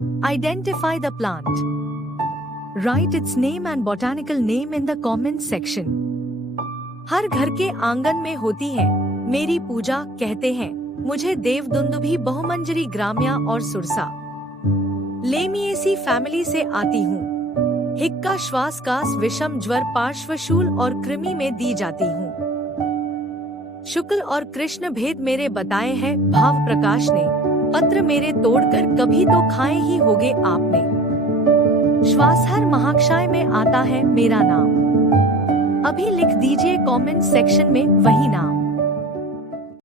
Identify the plant. Write its name and botanical name in the comment section. हर घर के आंगन में होती है मेरी पूजा, कहते हैं मुझे देवदुंदुभी, बहुमंजरी, ग्राम्या और सुरसा। लेमिएसी फैमिली से आती हूँ। हिक्का, श्वास, कास, विषम, ज्वर, पार्श्वशूल और कृमि में दी जाती हूँ। शुक्ल और कृष्ण भेद मेरे बताए हैं भाव प्रकाश ने। पत्र मेरे तोड़कर कभी तो खाए ही होगे आपने। श्वास हर महाक्षय में आता है मेरा नाम। अभी लिख दीजिए कमेंट सेक्शन में वही नाम।